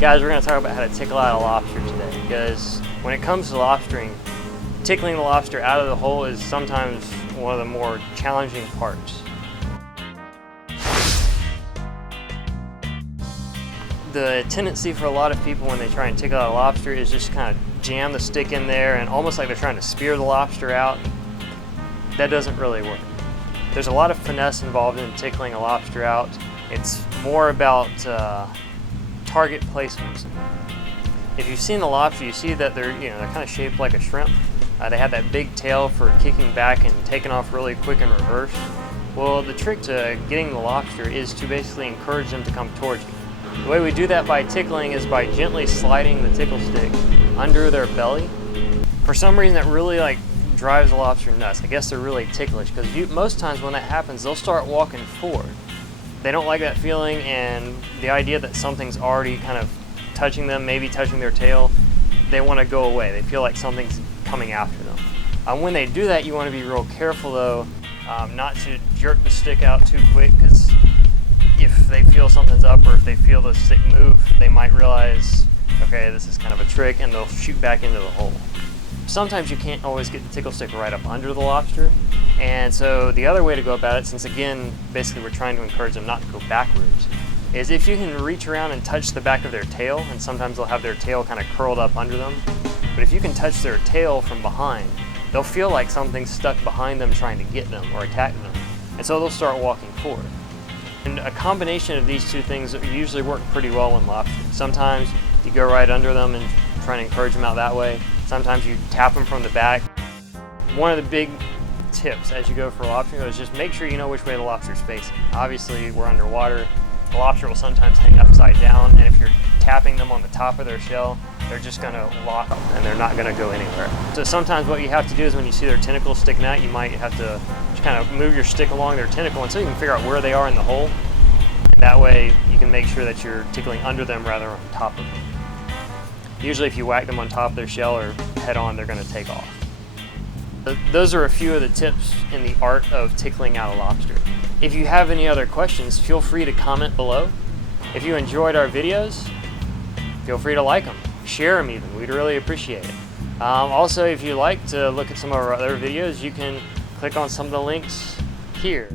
Guys, we're going to talk about how to tickle out a lobster today, because when it comes to lobstering, tickling the lobster out of the hole is sometimes one of the more challenging parts. The tendency for a lot of people when they try and tickle out a lobster is just kind of jam the stick in there and almost like they're trying to spear the lobster out. That doesn't really work. There's a lot of finesse involved in tickling a lobster out. It's more about target placement. If you've seen the lobster, you see that they're kind of shaped like a shrimp. They have that big tail for kicking back and taking off really quick in reverse. Well, the trick to getting the lobster is to basically encourage them to come towards you. The way we do that by tickling is by gently sliding the tickle stick under their belly. For some reason that really drives the lobster nuts. I guess they're really ticklish because most times when that happens, they'll start walking forward. They don't like that feeling, and the idea that something's already kind of touching them, maybe touching their tail, they want to go away. They feel like something's coming after them. When they do that, you want to be real careful though, not to jerk the stick out too quick, because if they feel something's up or if they feel the stick move, they might realize, okay, this is kind of a trick, and they'll shoot back into the hole. Sometimes you can't always get the tickle stick right up under the lobster, and so the other way to go about it, since again, basically we're trying to encourage them not to go backwards, is if you can reach around and touch the back of their tail, and sometimes they'll have their tail kind of curled up under them, but if you can touch their tail from behind, they'll feel like something's stuck behind them trying to get them or attack them, and so they'll start walking forward. And a combination of these two things usually work pretty well in lobstering. Sometimes you go right under them and try to encourage them out that way. Sometimes you tap them from the back. One of the big tips as you go for lobstering is just make sure you know which way the lobster's facing. Obviously, we're underwater. The lobster will sometimes hang upside down, and if you're tapping them on the top of their shell, they're just going to lock up and they're not going to go anywhere. So sometimes what you have to do is when you see their tentacles sticking out, you might have to just kind of move your stick along their tentacle until you can figure out where they are in the hole. And that way you can make sure that you're tickling under them rather than on top of them. Usually if you whack them on top of their shell or head on, they're going to take off. Those are a few of the tips in the art of tickling out a lobster. If you have any other questions, feel free to comment below. If you enjoyed our videos, feel free to like them. Share them even, we'd really appreciate it. Also, if you'd like to look at some of our other videos, you can click on some of the links here.